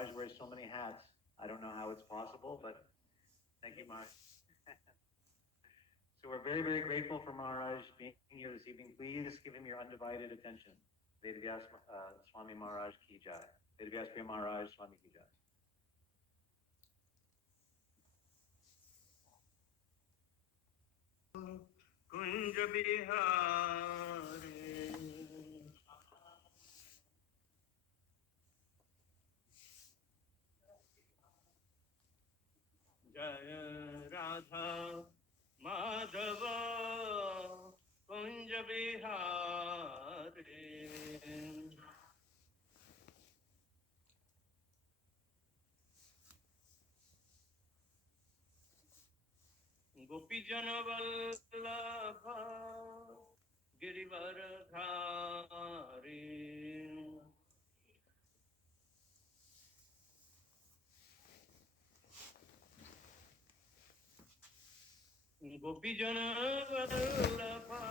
Maharaj wears so many hats. I don't know how it's possible, but thank you, Maharaj. So we're very, very grateful for Maharaj being here this evening. Please give him your undivided attention. Vedavyasapriya Swami Maharaj ki jai. Vedavyasapriya Maharaj Swami ki jai. Kunj Bihari Jaya Radha Madhava Kunj Bihari Gopi Jana Vallabha Girivardhari Gopi Jana Vallabha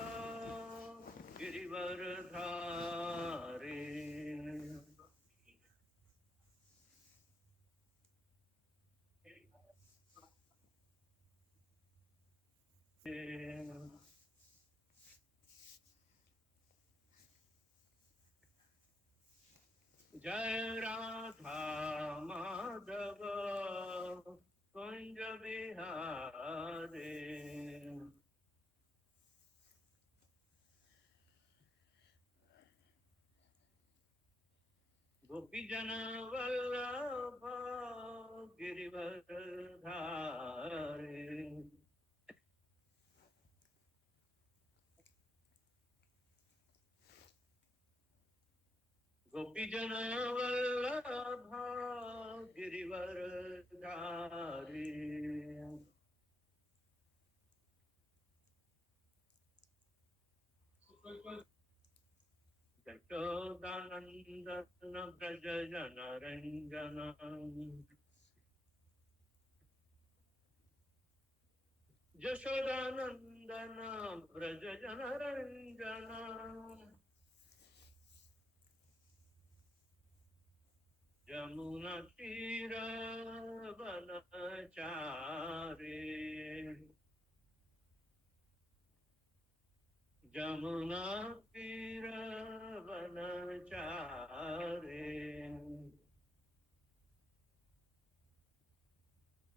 Girivardhari Jai Radha Madhava Kunj Bihari Gopi Jana Vallabha Girivardhari Gopi Jana Vallabha Girivardhari Jashodanandana Braja Jana Ranjana Jashodanandana Braja Jana Ranjana Jamuna Tira Vanachari Jamuna Tira Vanachari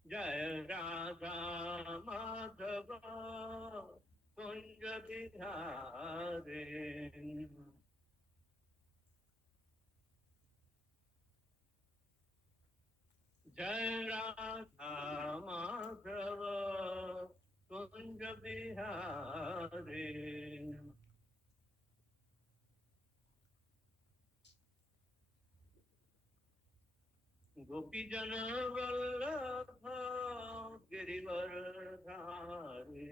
Jaya Radha Madhava Kunja Bihari Jai Radha Madhava Kunja Bihari Gopi Jana Vallabha Girivardhari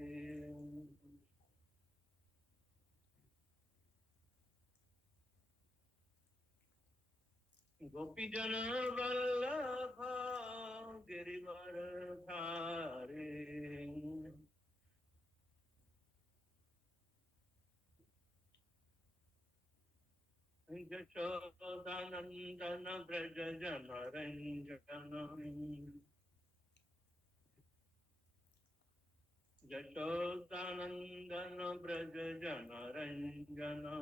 Gopi Jana Vallabha Girivardhari Jashodanandana Braja Jana Ranjana Jashodanandana Braja Jana Ranjana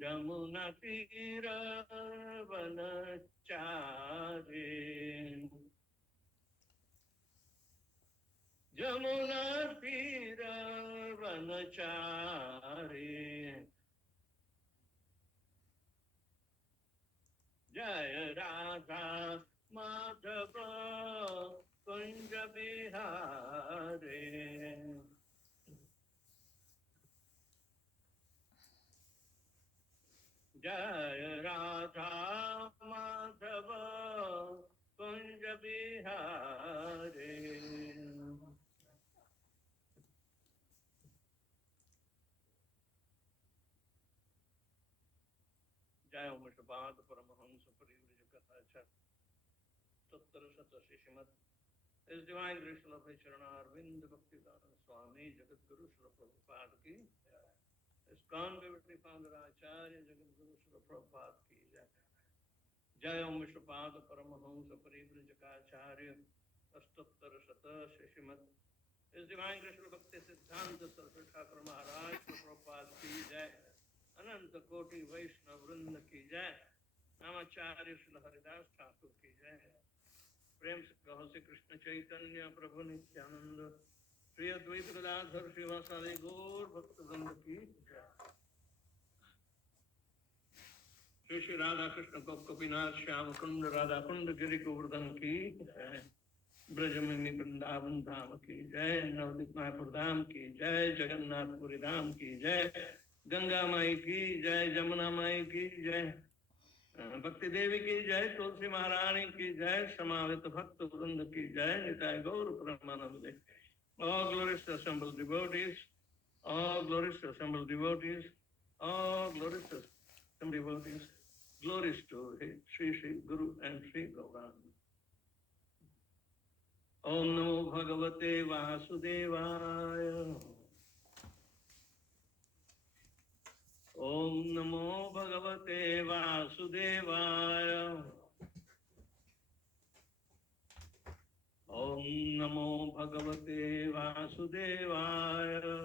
Jamuna Tira Vanachari Jamuna Tira Vanachari Jaya Radha Madhava Kunja Bihari Jaya Radha Madhava Kunja Bihari Jaya Mishapad Paramahamsa Parivrajakacha Tattarasata Shishimad His Divine Grace of Charana Arvind Bhaktivedanta Swami Jagat Guru Srila Prabhupada Ki ISKCON Devotee Founder Acharya Jagat Guru Prabhupada ki jai. Jai Om Vishwapada Paramahamsa Parivrajakaacharya Ashtatara Shata Sheshimat. His Divine Krishna Bhakti Siddhanta Saraswati Thakur Maharaj Prabhupada ki jai. Ananta Koti Vaishnava Vrinda ki jai. Namacharya Srila Haridas Thakur ki jai. प्रेम से कहो श्री कृष्ण चैतन्य प्रभु नित्यानंद श्री अद्वैत गदाधर श्रीवासादि गौर भक्तवृंद की जय। श्री श्री राधा कृष्ण गोपीनाथ श्याम कुंड राधा कुंड गिरि गोवर्धन की जय। ब्रजमणि वृंदावन धाम की जय। नवदीप मायापुर धाम की जय। जगन्नाथपुरी धाम की जय। गंगा माई की जय। जमुना माई की जय। भक्ति देवी की जय। तुलसी महारानी की जय। समावित भक्त वृंद की जय। निताय गौर परमानंद। All glories to assembled devotees, all glories to assembled devotees, all glories to assembled devotees, glories to Sri Sri Guru and Sri Gauranga. Om Namo Bhagavate Vasudevaya. Om Namo Bhagavate Vasudevaya. Om Namo Bhagavate Vasudevaya.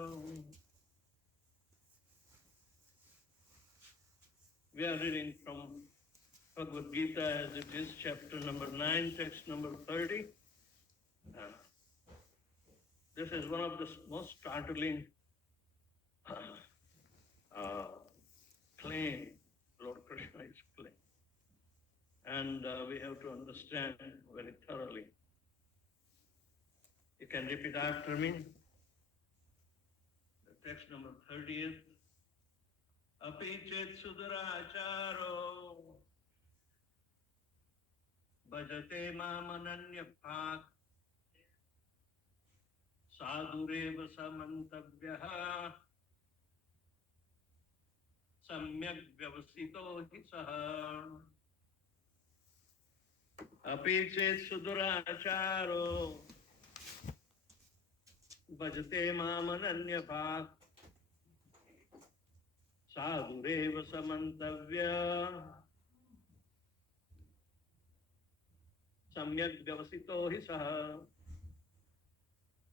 We are reading from Bhagavad Gita as it is, chapter number 9, text number 30. This is one of the most startling claim Lord Krishna is claiming. And we have to understand very thoroughly. You can repeat after me. The text number 30th. Api chet suduracharo bhajate mamananya bhak sadureva samantavyaha samyak vyavasito hi saha. Api chet suduracharo bhajate mamananya bhak sadureva samantavya samyak vyavasito hi saha.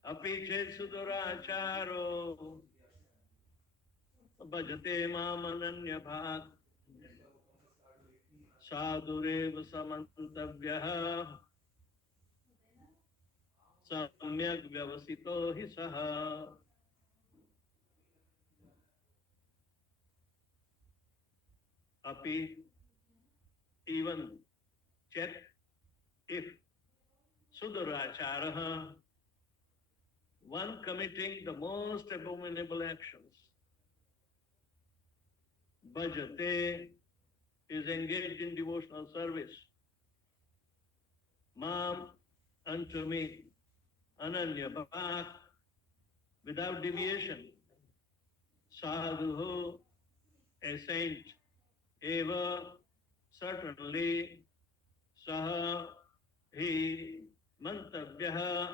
Api chet suduracharo bhajate mamananya bhak sadureva samantavya samyak vyavasito hi saha. Api, even, check, if, suduracharaha, one committing the most abominable actions, bhajate, is engaged in devotional service, mam, unto me, ananya bhak, without deviation, sadhu, a saint, eva, certainly, saha, he, mantavyaha,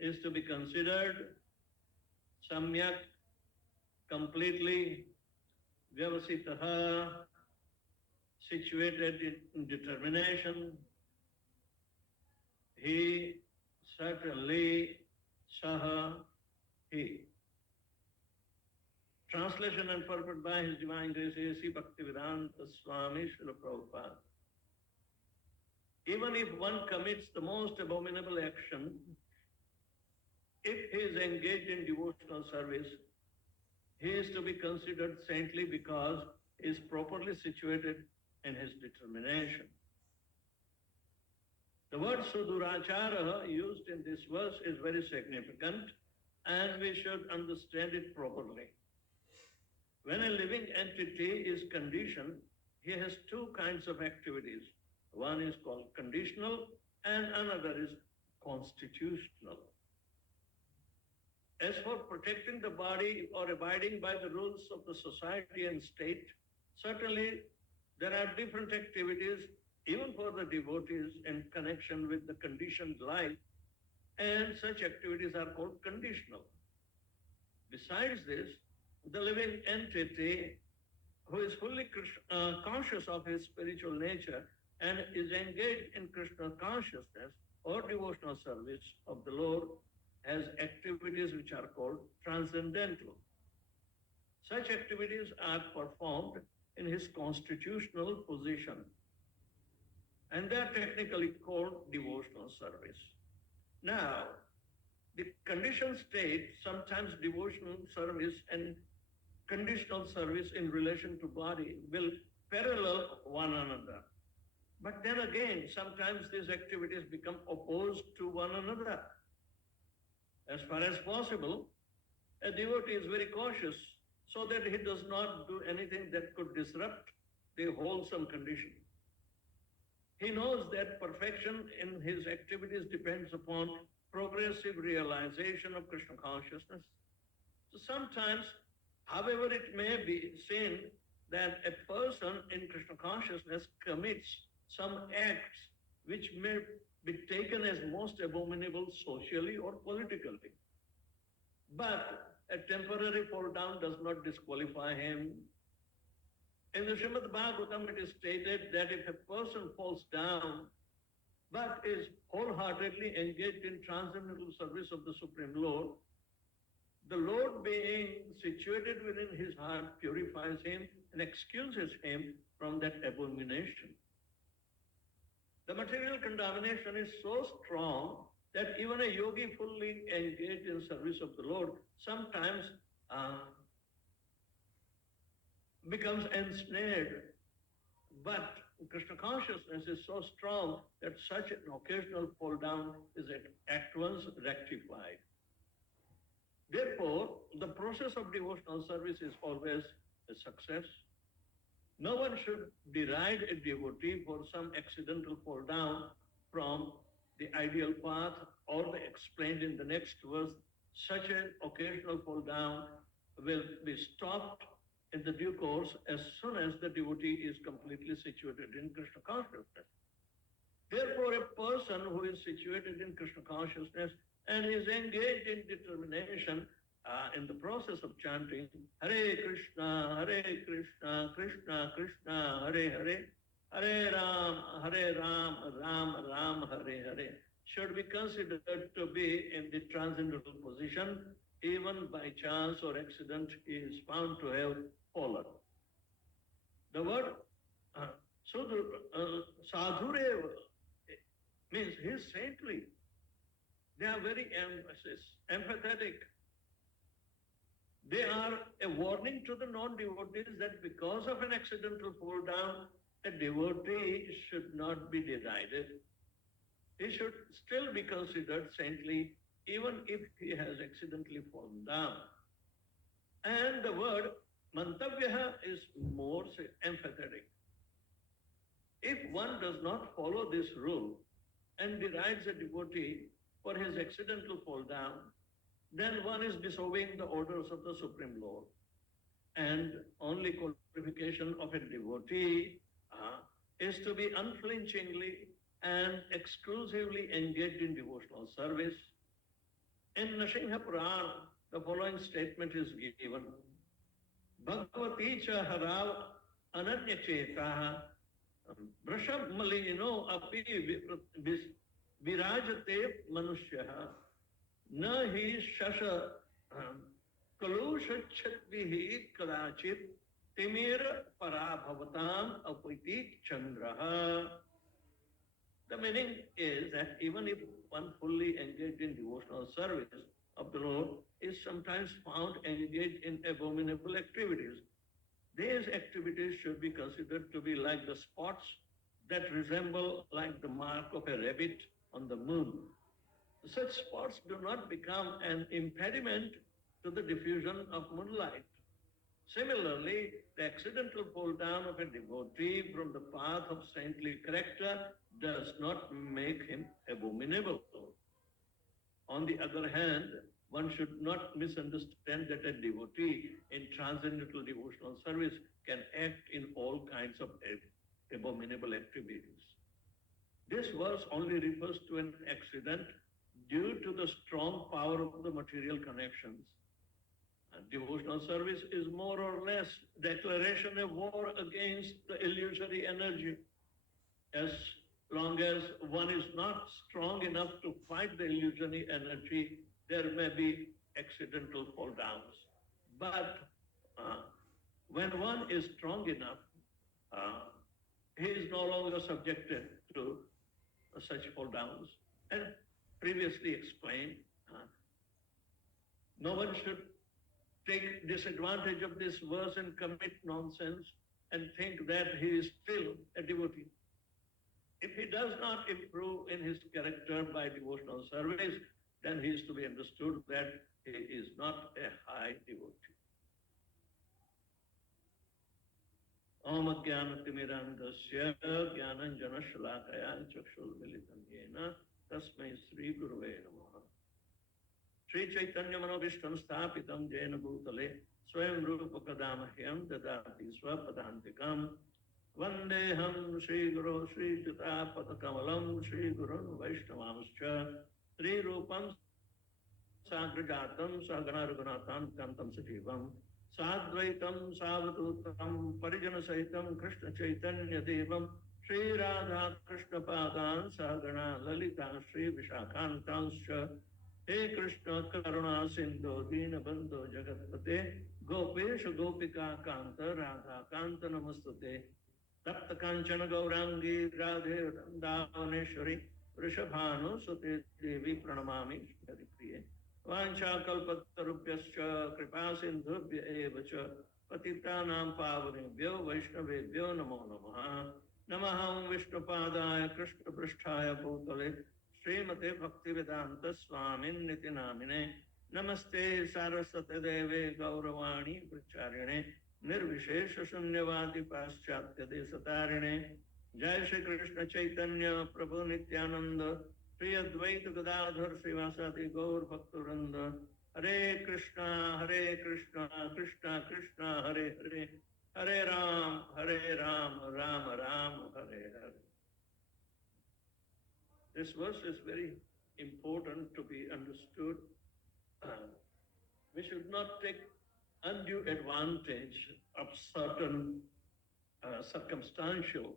is to be considered, samyak, completely, vyavasitaha, situated in determination, he, certainly, saha, he. Translation and purport by His Divine Grace A.C. Bhaktivedanta Swami Srila Prabhupada. Even if one commits the most abominable action, if he is engaged in devotional service, he is to be considered saintly because he is properly situated in his determination. The word sudurachara used in this verse is very significant and we should understand it properly. When a living entity is conditioned, he has two kinds of activities. One is called conditional and another is constitutional. As for protecting the body or abiding by the rules of the society and state, certainly there are different activities even for the devotees in connection with the conditioned life, and such activities are called conditional. Besides this, the living entity who is fully conscious of his spiritual nature and is engaged in Krishna consciousness or devotional service of the Lord, has activities which are called transcendental. Such activities are performed in his constitutional position, and they are technically called devotional service. Now, the conditioned state, sometimes devotional service and conditional service in relation to body will parallel one another. But then again, sometimes these activities become opposed to one another. As far as possible, a devotee is very cautious so that he does not do anything that could disrupt the wholesome condition. He knows that perfection in his activities depends upon progressive realization of Krishna consciousness. So sometimes, however it may be seen that a person in Krishna consciousness commits some acts which may be taken as most abominable socially or politically. But a temporary fall down does not disqualify him. In the Srimad Bhagavatam it is stated that if a person falls down but is wholeheartedly engaged in transcendental service of the Supreme Lord, the Lord being situated within his heart purifies him and excuses him from that abomination. The material contamination is so strong that even a yogi fully engaged in service of the Lord sometimes becomes ensnared. But Krishna consciousness is so strong that such an occasional fall down is at once rectified. Therefore, the process of devotional service is always a success. No one should deride a devotee for some accidental fall down from the ideal path, or the explained in the next verse, such an occasional fall down will be stopped in the due course as soon as the devotee is completely situated in Krishna consciousness. Therefore, a person who is situated in Krishna consciousness and is engaged in determination in the process of chanting Hare Krishna, Krishna Krishna, Hare Hare, Hare Ram, Ram Ram, Hare Hare, should be considered to be in the transcendental position. Even by chance or accident, he is found to have fallen. The word sadhurev means he is saintly. They are very empathetic. They are a warning to the non-devotees that because of an accidental fall down, a devotee should not be derided. He should still be considered saintly even if he has accidentally fallen down. And the word mantavyaha is more empathetic. If one does not follow this rule and derides a devotee for his accidental fall down, then one is disobeying the orders of the Supreme Lord. And only qualification of a devotee is to be unflinchingly and exclusively engaged in devotional service. In Nrsimha Purana, the following statement is given. Bhagavati cha harav ananya chetaha brashab malino api virajate manushyaha na hi shasha kalusha chatvihi kadachit timir parabhavatam apiti chandraha. The meaning is that even if one fully engaged in devotional service of the Lord is sometimes found engaged in abominable activities, these activities should be considered to be like the spots that resemble like the mark of a rabbit on the moon. Such spots do not become an impediment to the diffusion of moonlight. Similarly, the accidental fall down of a devotee from the path of saintly character does not make him abominable. On the other hand, one should not misunderstand that a devotee in transcendental devotional service can act in all kinds of abominable activities. This verse only refers to an accident due to the strong power of the material connections. Devotional service is more or less declaration of war against the illusory energy. As long as one is not strong enough to fight the illusory energy, there may be accidental fall downs. But when one is strong enough, he is no longer subjected to such fall downs. And previously explained, no one should take disadvantage of this verse and commit nonsense and think that he is still a devotee. If he does not improve in his character by devotional service, then he is to be understood that he is not a high devotee. Om Jnanatimirandasya Jnananjana Shalakaya Chakshulmilitam Yena Tasmai Sri Guruve Namaha. Sri Chaitanya Manobishtam Sthapitam Jena Bhutale Swayam Rupa Kadamahyam Dadati Swapadantikam Vandeham Sri Guru Sri Juta Patakamalam Sri Guru Vaishnavamscha Sri Rupam Sagrajatam Saganargunatan Kantam Sajivam Sadvaitam Savadutam Parijana Saitam Krishna Chaitanya Devam Sri Radha Krishna Padan Sagana Lalita Sri Vishakhantanscha He Krishna Karuna Sindhu Dina Bandhu Jagatpate Gopesha Gopika Kanta Radha Kanta Namastate Tapta Kanchana Gaurangi Radhe Vrindavaneshwari Vrishabhanu Sute Devi Pranamami Shri Priye Vancha Kalpatarubhyascha Kripa Sindhubhya Evacha Patitanam Pavanebhyo Vaishnavebhyo Namo Namaha Namaham Vishnupadaya Krishna Pristhaya Bhutale Srimate Bhaktivedanta Swamin Niti Namine Namaste Saraswate Deve Gauravani Pracharine Nirvishesha Shunyavadi Paschatya Desatarine Jai Shri Krishna Chaitanya Prabhu Nityananda Sri Advaita Gadadhar Srivasati Gaur Bhakturanda Hare Krishna Krishna Krishna Hare Hare Hare Ram Ram Ram Hare Hare. This verse is very important to be understood. We should not take undue advantage of certain circumstantial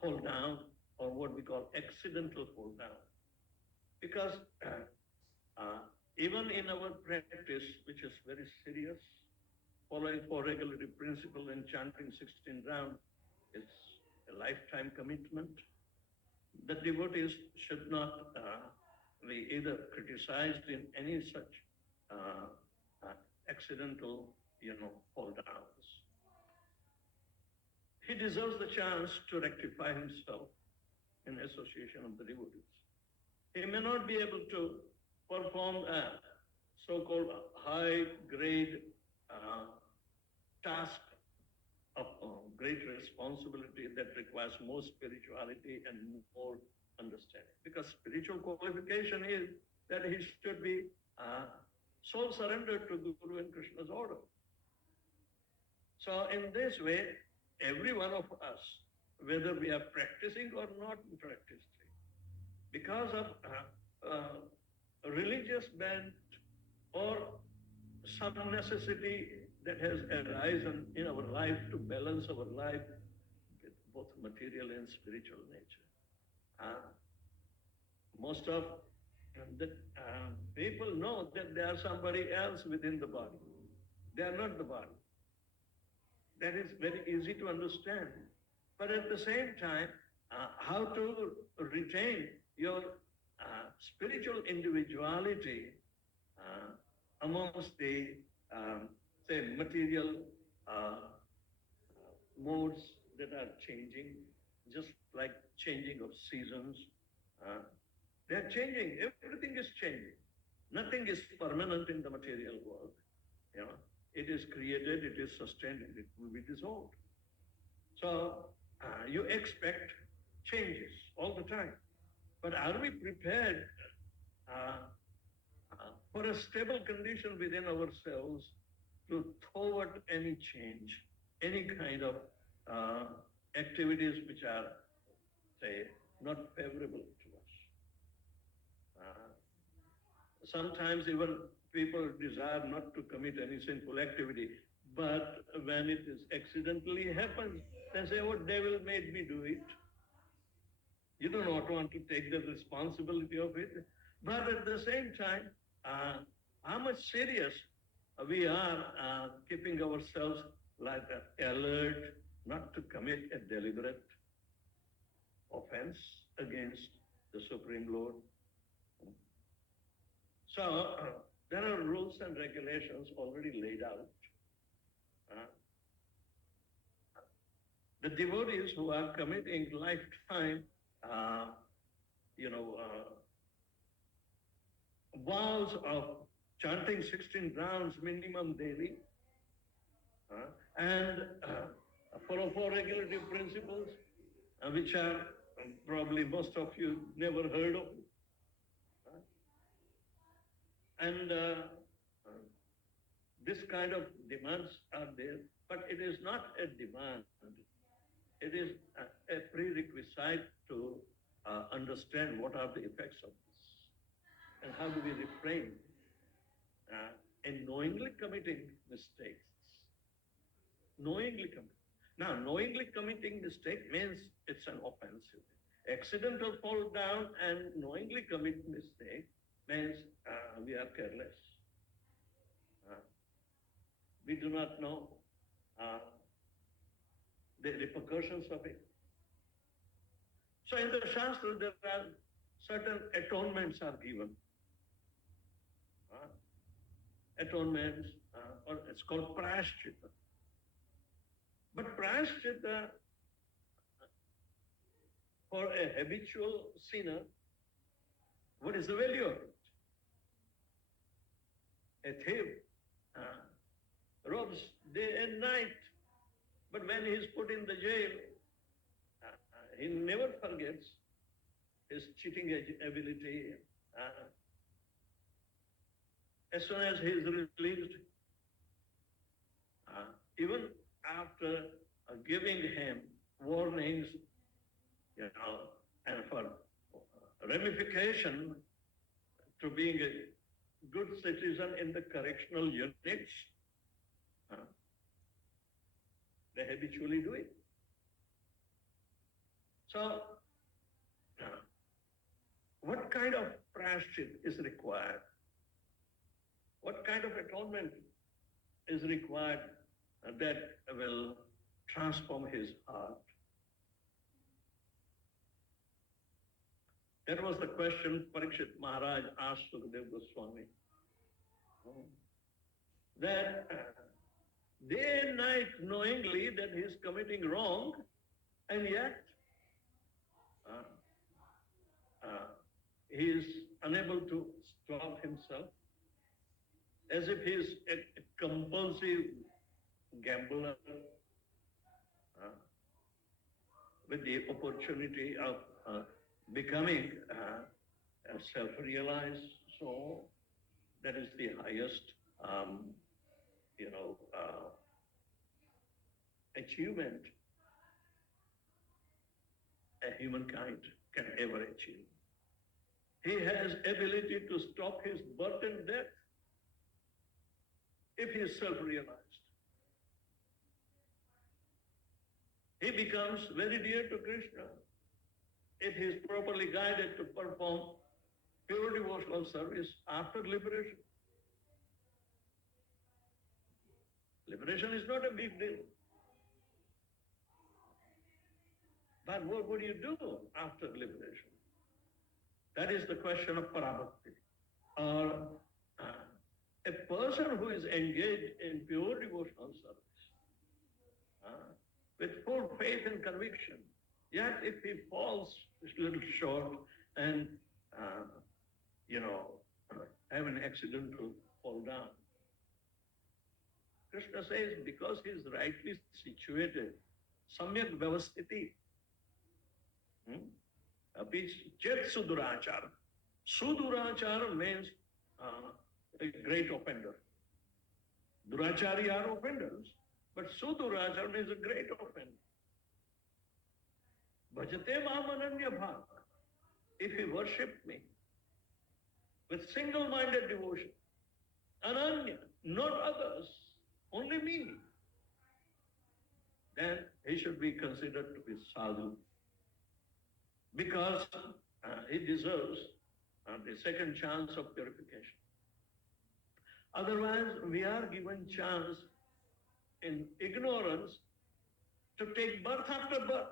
fall down, or what we call accidental fall down. Because even in our practice, which is very serious, following four regulatory principles and chanting 16 rounds, it's a lifetime commitment. The devotees should not be either criticized in any such accidental, fall downs. He deserves the chance to rectify himself in association of the devotees. He may not be able to perform a so-called high-grade task of great responsibility that requires more spirituality and more understanding. Because spiritual qualification is that he should be soul surrendered to Guru and Krishna's order. So in this way, every one of us, whether we are practicing or not practicing, because of religious bent or some necessity that has arisen in our life to balance our life with both material and spiritual nature. Most of the people know that they are somebody else within the body. They are not the body. That is very easy to understand. But at the same time, how to retain your spiritual individuality amongst the, say, material modes that are changing, just like changing of seasons. They're changing. Everything is changing. Nothing is permanent in the material world. It is created, it is sustained, and it will be dissolved. So you expect changes all the time. But are we prepared for a stable condition within ourselves to thwart any change, any kind of activities which are, say, not favorable to us? Sometimes even people desire not to commit any sinful activity. But when it is accidentally happens, they say, "Oh, devil made me do it." You do not want to take the responsibility of it. But at the same time, how much serious we are keeping ourselves like alert not to commit a deliberate offense against the Supreme Lord. So there are rules and regulations already laid out. The devotees who are committing lifetime, vows of chanting 16 rounds minimum daily, and follow four regulative principles, which are probably most of you never heard of. And this kind of demands are there, but it is not a demand. It is a prerequisite to understand what are the effects of this and how do we refrain in knowingly committing mistakes. Knowingly committing. Now, knowingly committing mistake means it's an offense. Accidental fall down and knowingly commit mistake means we are careless. We do not know the repercussions of it. So in the Shastra, there are certain atonements are given. Atonements, or it's called prayaschitta. But prayaschitta, for a habitual sinner, what is the value of it? A thief robs day and night, but when he is put in the jail, he never forgets his cheating ability. As soon as he is released, even after giving him warnings, and for ramification to being a good citizen in the correctional units, they habitually do it. So, what kind of prayashchit is required? What kind of atonement is required that will transform his heart? That was the question Parikshit Maharaj asked Vedavyasapriya Swami. That day and night knowingly that he is committing wrong, and yet he is unable to stop himself, as if he is a compulsive gambler with the opportunity of becoming a self-realized soul. That is the highest, achievement a humankind can ever achieve. He has ability to stop his birth and death if he is self-realized. He becomes very dear to Krishna if he is properly guided to perform pure devotional service after liberation. Liberation is not a big deal. But what would you do after liberation? That is the question of parabhakti. Or a person who is engaged in pure devotional service, with full faith and conviction, yet if he falls a little short and, have an accidental fall down, Krishna says, because he is rightly situated, samyak vyavasthiti, chet sudurachara. Sudurachara means a great offender. Durachari are offenders, but sudurachara means a great offender. Bhajate mam ananya bhava. If he worshipped me with single-minded devotion, Ananya, not others, only me, then he should be considered to be sadhu, because he deserves the second chance of purification. Otherwise, we are given chance in ignorance to take birth after birth.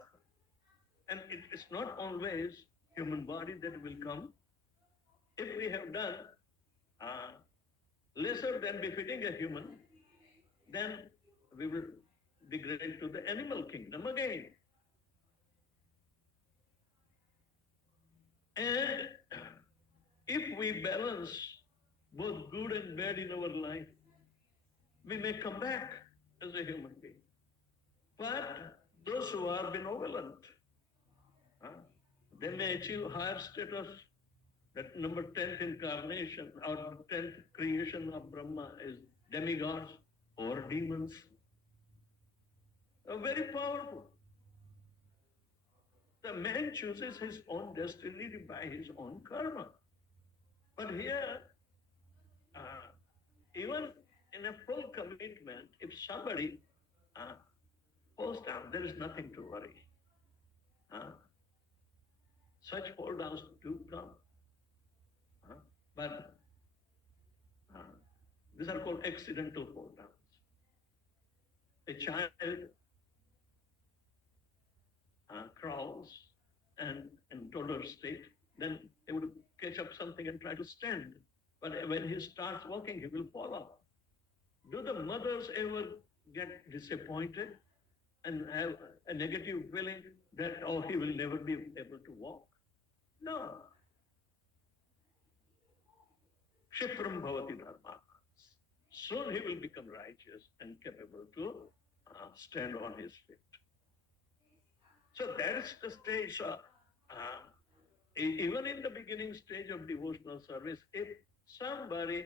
And it is not always human body that will come. If we have done lesser than befitting a human, then we will degrade to the animal kingdom again. And if we balance both good and bad in our life, we may come back as a human being. But those who are benevolent, they may achieve higher status. That number 10th incarnation or 10th creation of Brahma is demigods or demons. Very powerful. The man chooses his own destiny by his own karma. But here, even in a full commitment, if somebody falls down, there is nothing to worry. Such fall downs do come. But these are called accidental fall downs. A child crawls and in toddler state, then he would catch up something and try to stand. But when he starts walking, he will fall off. Do the mothers ever get disappointed and have a negative feeling that, oh, he will never be able to walk? No. Kshipram bhavati dharma. Soon he will become righteous and capable to stand on his feet. So that's the stage. Even in the beginning stage of devotional service, if somebody,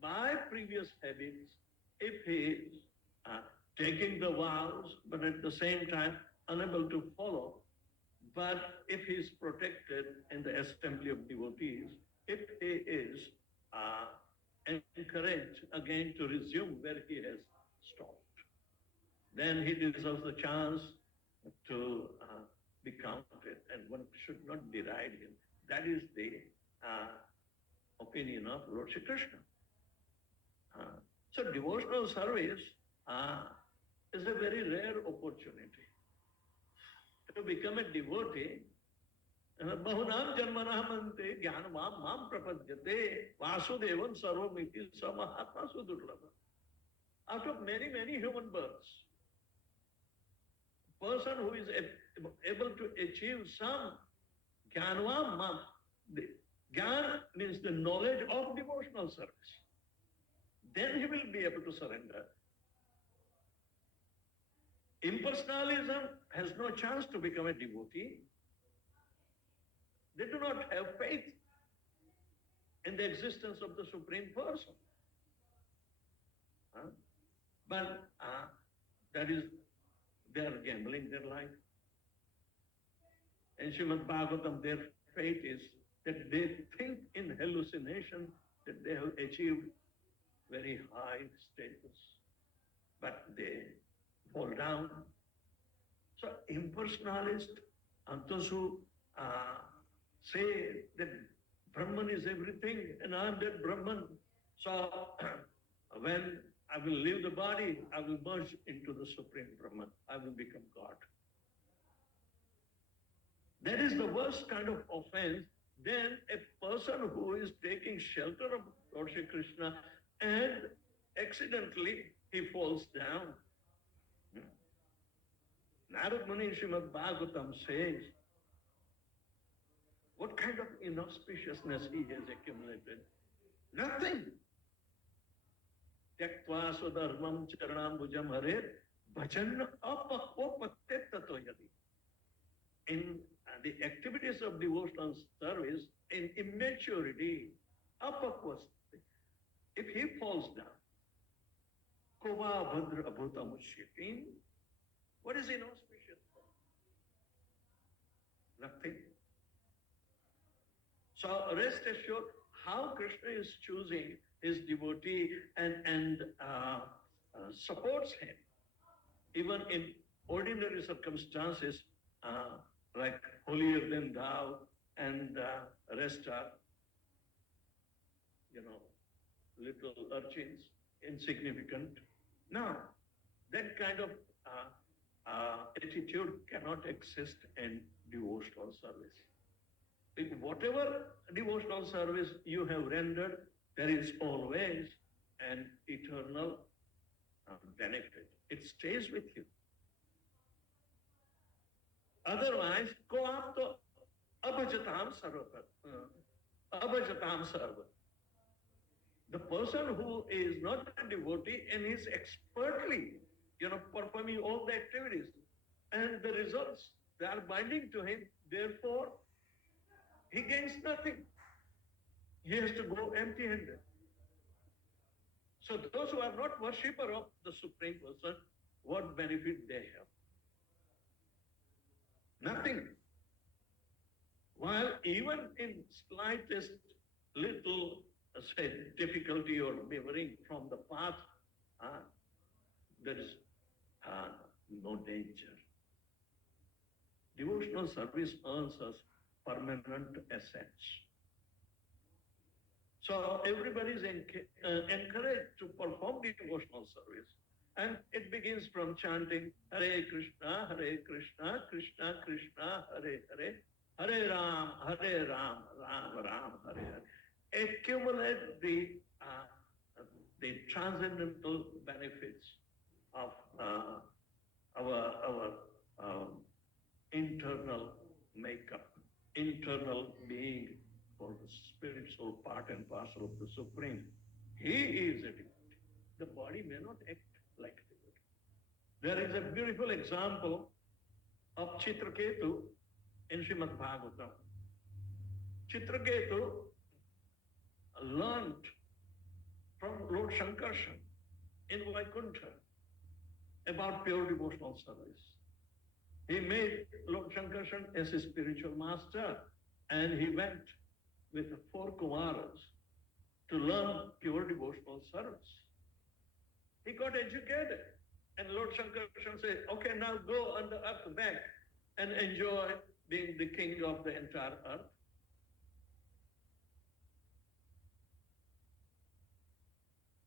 by previous habits, if he is taking the vows, but at the same time unable to follow, but if he is protected in the assembly of devotees, if he is encouraged again to resume where he has stopped, then he deserves the chance to be counted, and one should not deride him. That is the opinion of Lord Shri Krishna. So devotional service is a very rare opportunity. To become a devotee, bahunam janmanamante jnanvam mam prapadyate vasudevam sarvamiti samahatma sudurlabha. Out of many, many human births, person who is able to achieve some jnanvam mam, jnana means the knowledge of devotional service, then he will be able to surrender. Impersonalism has no chance to become a devotee. They do not have faith in the existence of the Supreme Person. But that is, they are gambling their life. In Srimad Bhagavatam, their faith is that they think in hallucination that they have achieved very high status, but they fall down. So impersonalists and those who say that Brahman is everything and I am that Brahman. So when I will leave the body, I will merge into the Supreme Brahman. I will become God. That is the worst kind of offense. Then a person who is taking shelter of Lord Shri Krishna and accidentally he falls down. Narad Muni Srimad Bhagavatam says, what kind of inauspiciousness he has accumulated? Nothing. Tyaktva swadharmam charanam bhujam hare bhajan apakva patte tato yadi. In the activities of devotional service, in immaturity, apakva, if he falls down, kova bhadra abhutamushyatin, what is inauspicious? Nothing. So rest assured, how Krishna is choosing his devotee and supports him, even in ordinary circumstances, like holier than thou and rest are, little urchins, insignificant. Now, that kind of attitude cannot exist in devotional service. With whatever devotional service you have rendered, there is always an eternal benefit. It stays with you. Otherwise, go up to abhajatam sarva. Abhajatam sarva. The person who is not a devotee and is expertly, performing all the activities, and the results, they are binding to him, therefore, he gains nothing. He has to go empty-handed. So those who are not worshipper of the Supreme Person, what benefit they have? Nothing. While even in slightest little, say, difficulty or wavering from the path, there is no danger. Devotional service earns us permanent assets. So everybody is encouraged to perform devotional service. And it begins from chanting Hare Krishna, Krishna Krishna, Hare Hare, Hare Ram, Ram Ram, Hare Hare. Accumulate the transcendental benefits of our internal makeup, internal being, for the spiritual part and parcel of the Supreme. He is a devotee. The body may not act like a devotee. There is a beautiful example of Chitraketu in Srimad Bhagavatam. Chitraketu learned from Lord Shankarshan in Vaikuntha about pure devotional service. He made Lord Shankarshan as his spiritual master, and he went with 4 Kumaras to learn pure devotional service. He got educated, and Lord Shankarshan said, okay, now go on the earth back and enjoy being the king of the entire earth.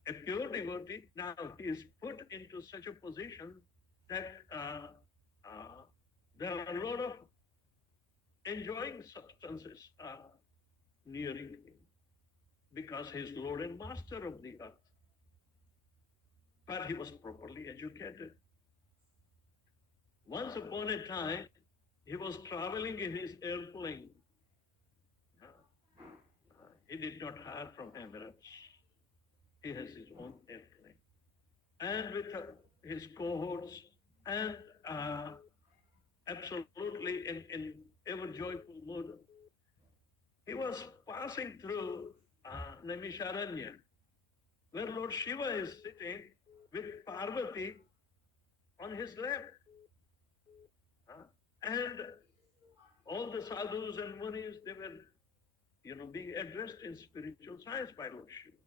A pure devotee, now he is put into such a position that there are a lot of enjoying substances nearing him because he is Lord and Master of the earth. But he was properly educated. Once upon a time, he was traveling in his airplane. He did not hire from Emirates. He has his own airplane. And with his cohorts and absolutely in ever joyful mood, he was passing through Naimisharanya, where Lord Shiva is sitting with Parvati on his lap. And all the sadhus and munis, they were being addressed in spiritual science by Lord Shiva.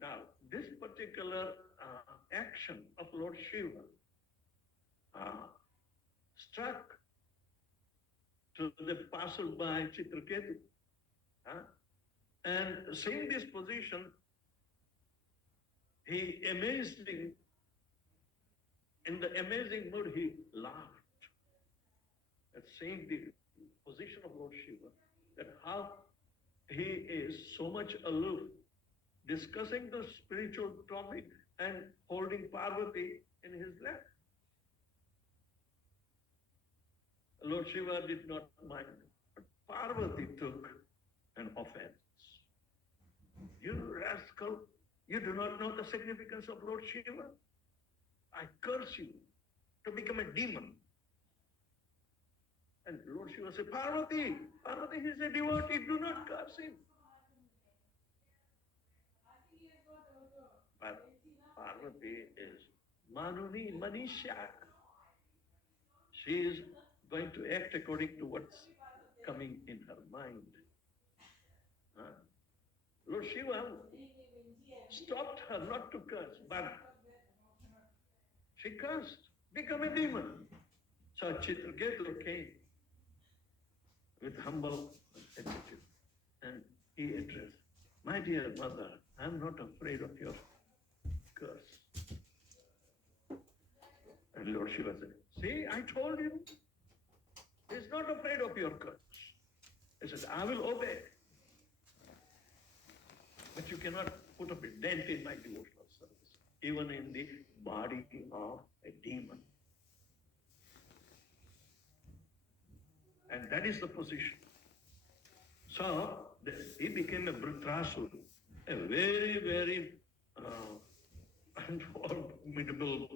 Now, this particular action of Lord Shiva struck to the passerby Chitraketu. And seeing this position, in the amazing mood, he laughed at seeing the position of Lord Shiva, that how he is so much aloof, discussing the spiritual topic and holding Parvati in his lap. Lord Shiva did not mind, but Parvati took an offense. You rascal, you do not know the significance of Lord Shiva? I curse you to become a demon. And Lord Shiva said, Parvati, he is a devotee, do not curse him. But Parvati is Manuni, Manisha. She is going to act according to what's coming in her mind. Lord Shiva stopped her not to curse, but she cursed, become a demon. So Chitraketu came with humble attitude and he addressed, my dear mother, I'm not afraid of your curse. And Lord Shiva said, see, I told you, he's not afraid of your curse. He said, I will obey. But you cannot put up a dent in my devotional service, even in the body of a demon. And that is the position. So he became a Vritrasura, a very, very unformidable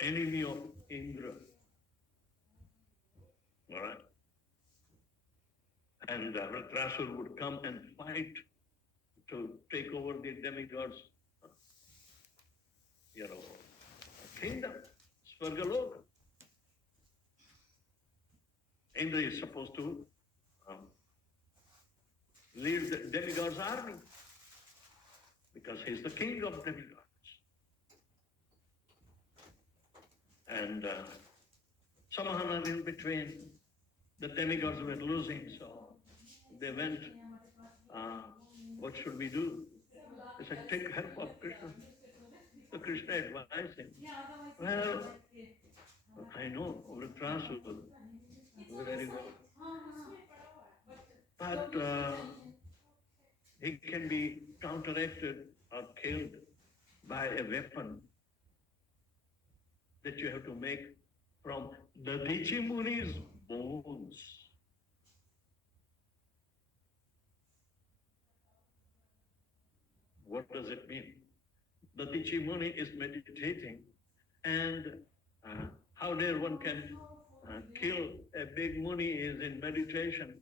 enemy of Indra. All right? And Vritrasura would come and fight to take over the demigods, kingdom, Svargaloka. Indra is supposed to lead the demigods' army because he's the king of demigods. And somehow in between, the demigods were losing, so they went, what should we do? They said, take help of Krishna. So Krishna advised him, well, I know Vritrasura very well, but he can be counteracted or killed by a weapon that you have to make from Dadichi Muni's bones. What does it mean? Dadichi Muni is meditating, and how dare one can kill a big Muni is in meditation,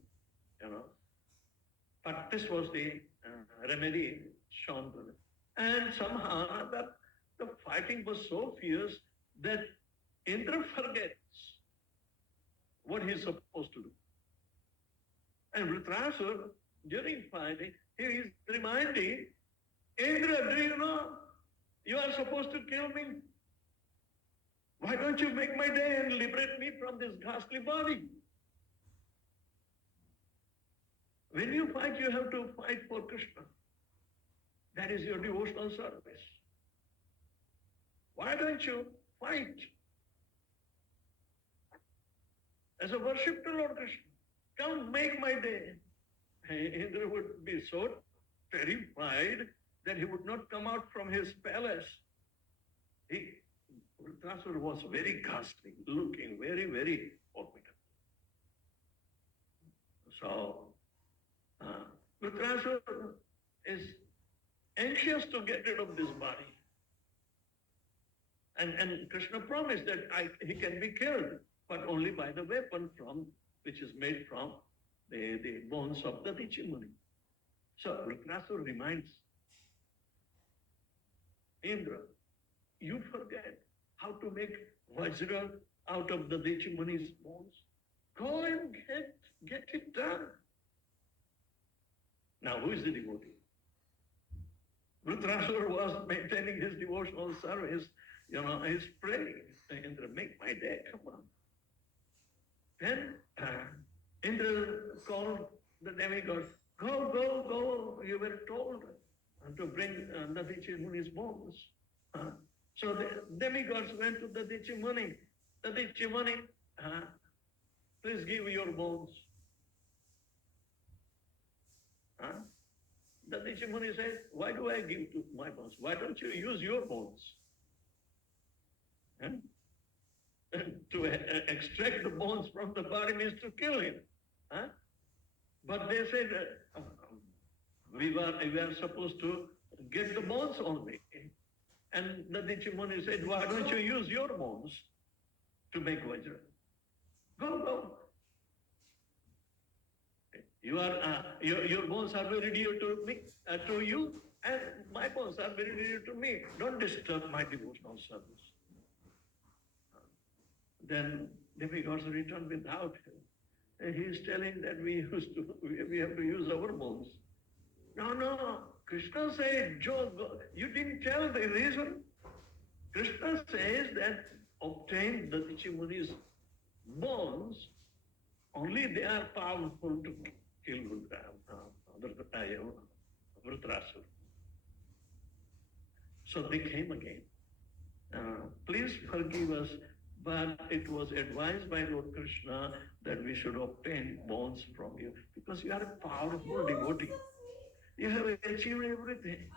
But this was the remedy shown to them. And somehow the fighting was so fierce that Indra forgets what he's supposed to do. And Vritrasura, during fighting, he is reminding Indra, do you know, you are supposed to kill me. Why don't you make my day and liberate me from this ghastly body? When you fight, you have to fight for Krishna. That is your devotional service. Why don't you fight as a worship to Lord Krishna? Come make my day. Indra would be so terrified that he would not come out from his palace. Vritrasura was very ghastly, looking very, very formidable. So, Vritrasura is anxious to get rid of this body. And Krishna promised that he can be killed, but only by the weapon which is made from the bones of the Dadichi Muni. So Vritrasura reminds Indra, you forget how to make Vajra out of the Dadichi Muni's bones. Go and get it done. Now, who is the devotee? Vritrasura was maintaining his devotional service, he's praying. Indra, make my day, come on. Then Indra called the demigods, go, you were told to bring Dadichi Muni's bones. So the demigods went to Dadichi Muni. Dadichi Muni, please give your bones. Dadichi Muni said, why do I give to my bones? Why don't you use your bones? To extract the bones from the body means to kill him. But they said, we were supposed to get the bones only. And Dadichi Muni said, why don't you use your bones to make Vajra? Go. Your bones are very dear to me, to you, and my bones are very dear to me. Don't disturb my devotional service. Then demigods returned without him. He is telling that we have to use our bones. No. Krishna said, you didn't tell the reason. Krishna says that obtain the Muni's bones, only they are powerful to kill Vritarasura. So they came again. Please forgive us, but it was advised by Lord Krishna that we should obtain bones from you because you are a powerful devotee. You have achieved everything.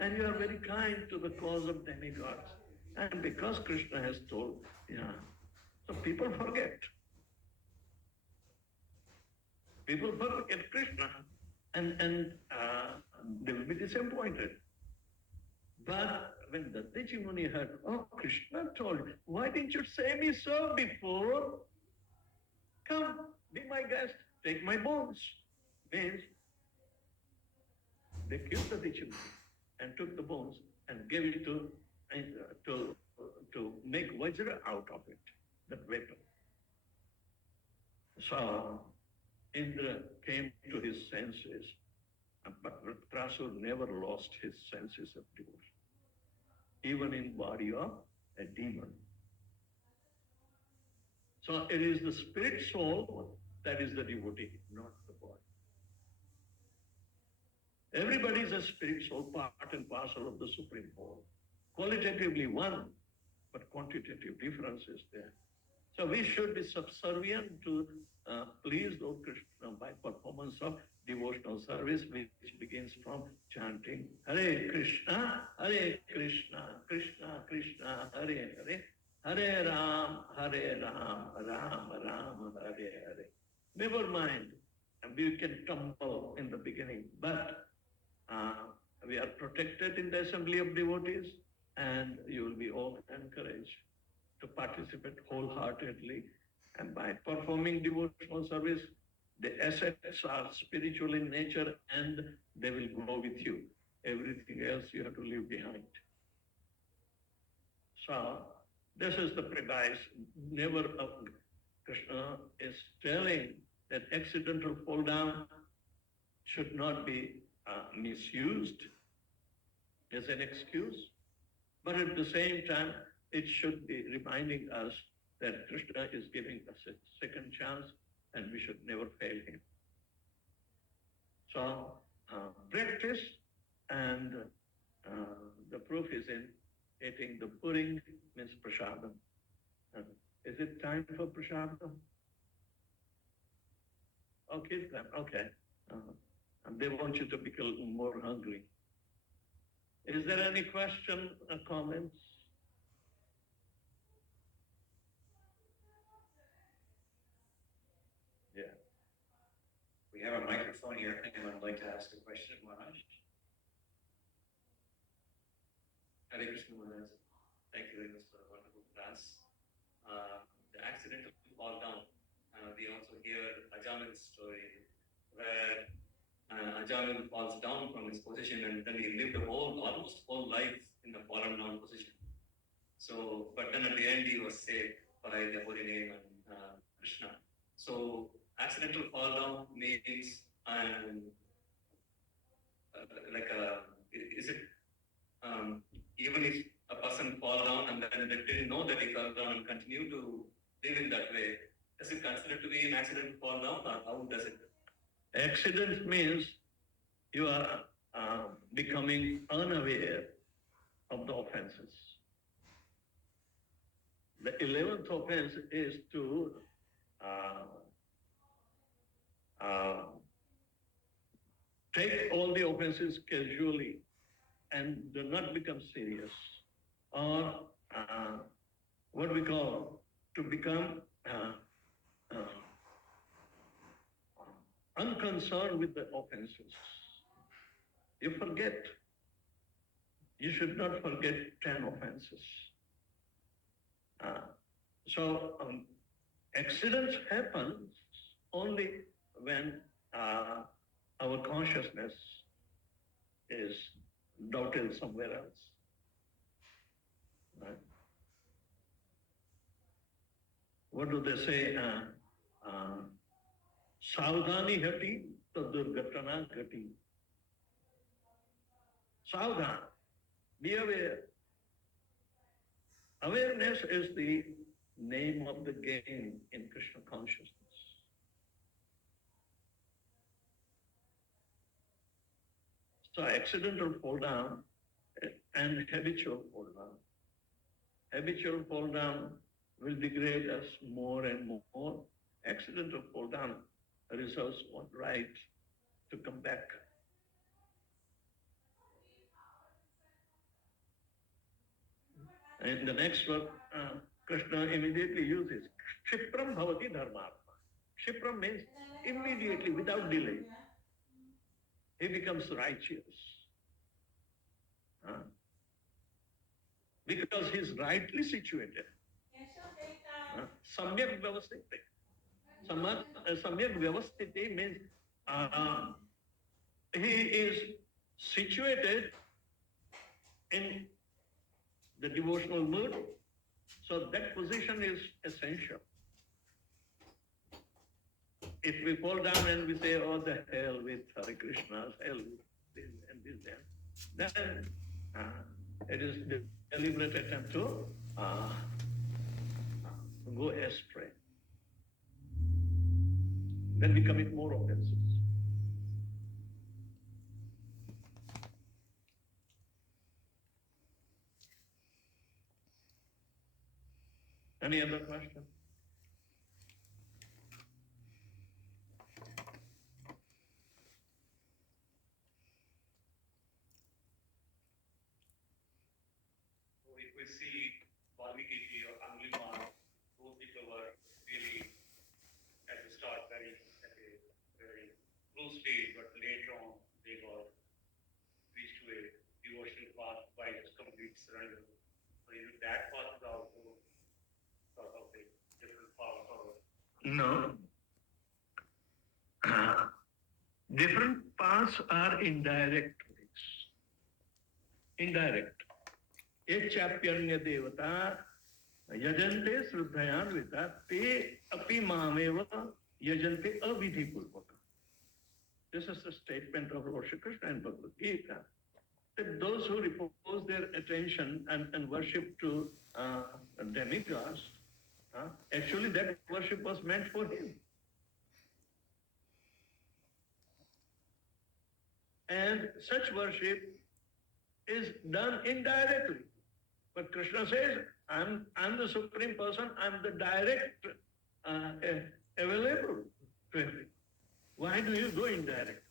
And you are very kind to the cause of demigods. And because Krishna has told, so people forget. People forget Krishna and they will be disappointed. But when the Diji Muni heard, oh, Krishna told, why didn't you say me so before? Come, be my guest, take my bones. Means they killed the Diji Muni and took the bones and gave it to make Vajra out of it, that weapon. So Indra came to his senses, but Vritarasura never lost his senses of devotion, even in body of a demon. So it is the spirit soul that is the devotee, not the body. Everybody is a spirit soul, part and parcel of the Supreme Whole. Qualitatively one, but quantitative difference is there. So we should be subservient to please Lord Krishna by performance of devotional service, which begins from chanting Hare Krishna, Krishna Krishna, Hare Hare, Hare Ram, Ram Ram, Hare Hare. Never mind, we can tumble in the beginning, but we are protected in the assembly of devotees, and you will be all encouraged to participate wholeheartedly. And by performing devotional service, the assets are spiritual in nature and they will go with you. Everything else you have to leave behind. So this is the premise. Never Krishna is telling that accidental fall down should not be misused as an excuse, but at the same time, it should be reminding us that Krishna is giving us a second chance and we should never fail him. So practice, and the proof is in eating the pudding, means prasadam. Is it time for prasadam? Okay, okay. And they want you to become more hungry. Is there any question or comments? Yeah. We have a microphone here. If anyone would like to ask a question, Maharaj? Hare Krishna Maharaj. Thank you very much for a wonderful class. The accidental fall down. We also hear Ajamin's story, where Ajamin falls down from his position and then he lived almost whole life in the fallen down position. So, but then at the end he was saved by the holy name and Krishna. So, accidental fall down means is it even if a person fall down and then they didn't know that he fell down and continue to live in that way, is it considered to be an accidental fall down, or how does it? Accident means you are becoming unaware of the offenses. The 11th offense is to take all the offenses casually and do not become serious, or what we call to become unconcerned with the offenses. You forget. You should not forget 10 offenses. So accidents happen only when our consciousness is doubted somewhere else. Right? What do they say? Savdhani hati to durghatana ghati. Saudhan, be aware. Awareness is the name of the game in Krishna consciousness. So accidental fall down and habitual fall down. Habitual fall down will degrade us more and more. Accidental fall down reserves one right to come back. In the next verse, Krishna immediately uses Kshipram Bhavati Dharmartha. Kshipram means immediately, without delay. He becomes righteous. Because he's rightly situated. Samyak Vyavastite. Samyak Vyavastite means he is situated in the devotional mood, so that position is essential. If we fall down and we say, oh, the hell with Hare Krishna, hell with this and this, then it is the deliberate attempt to go astray. Then we commit more offenses. Any other question? We see Valmiki or Angliman, both people were really at the start at a very low stage, but later on they got reached to a devotional path by just complete surrender. So even that path is also sort of a different path or No. Different paths are indirect ways. Indirect. Echapyanya devata yajante sruddhayanvita te api mameva yajante avidhi purvaka. This is the statement of Lord Shri Krishna in Bhagavad Gita. That those who repose their attention and worship to demigods, actually that worship was meant for him. And such worship is done indirectly. But Krishna says, I'm the Supreme Person, I'm the direct available to him. Why do you go indirect?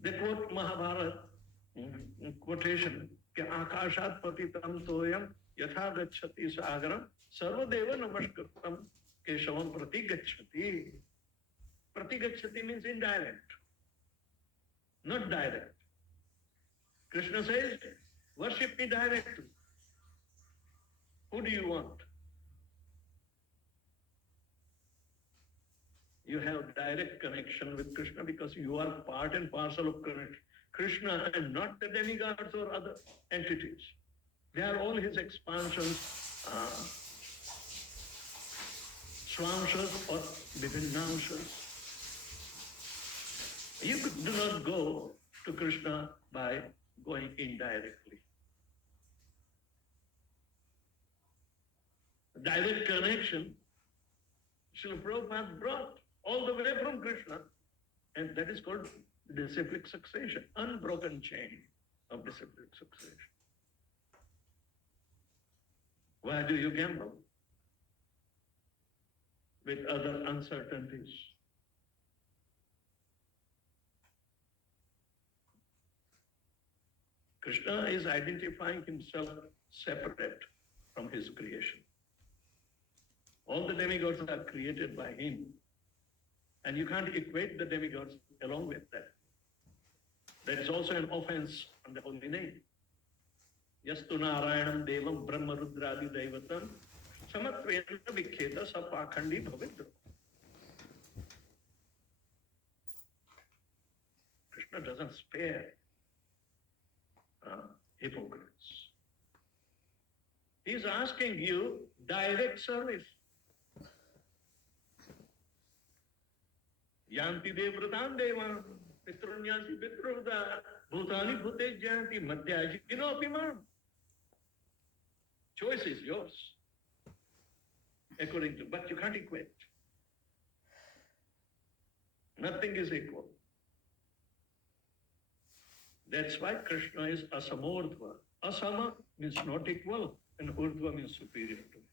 They quote Mahabharata quotation, कि आकाशात पतितं तोयं यथा गच्छति सागरं सर्वदेव नमस्कृतं केशवं प्रति गच्छति. Prati gacchati means indirect, not direct. Krishna says, worship me directly. Who do you want? You have direct connection with Krishna because you are part and parcel of Krishna and not the demigods or other entities. They are all his expansions, swamshas or vivinnamshas. You do not go to Krishna by going indirectly. Direct connection, Srila Prabhupada brought all the way from Krishna, and that is called disciplic succession, unbroken chain of disciplic succession. Why do you gamble with other uncertainties? Krishna is identifying himself separate from his creation. All the demigods are created by him. And you can't equate the demigods along with that. That is also an offense on the holy name. Yastu Narayanam Devam Brahma Rudradi Daivatam Samatvena Vikheta Sapakhandi Bhavitra. Krishna doesn't spare hypocrites. He is asking you direct service. Yanti Devratam Devam. Pitrunyansi Pitruda, Bhutani Bhute Janti, Madhyaji, Pimam. Choice is yours. According to, but you can't equate. Nothing is equal. That's why Krishna is asamordhva. Asama means not equal, and urdhva means superior to it.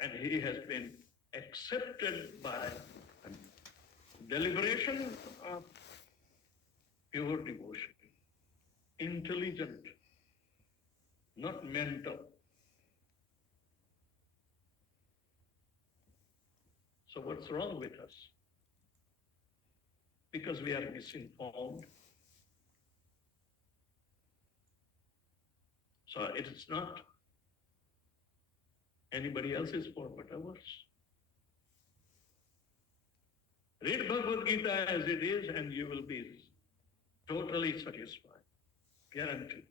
And he has been accepted by deliberation of pure devotion, intelligent, not mental. So what's wrong with us? Because we are misinformed. So it is not anybody else's fault but ours. Read Bhagavad Gita as it is and you will be totally satisfied, guaranteed.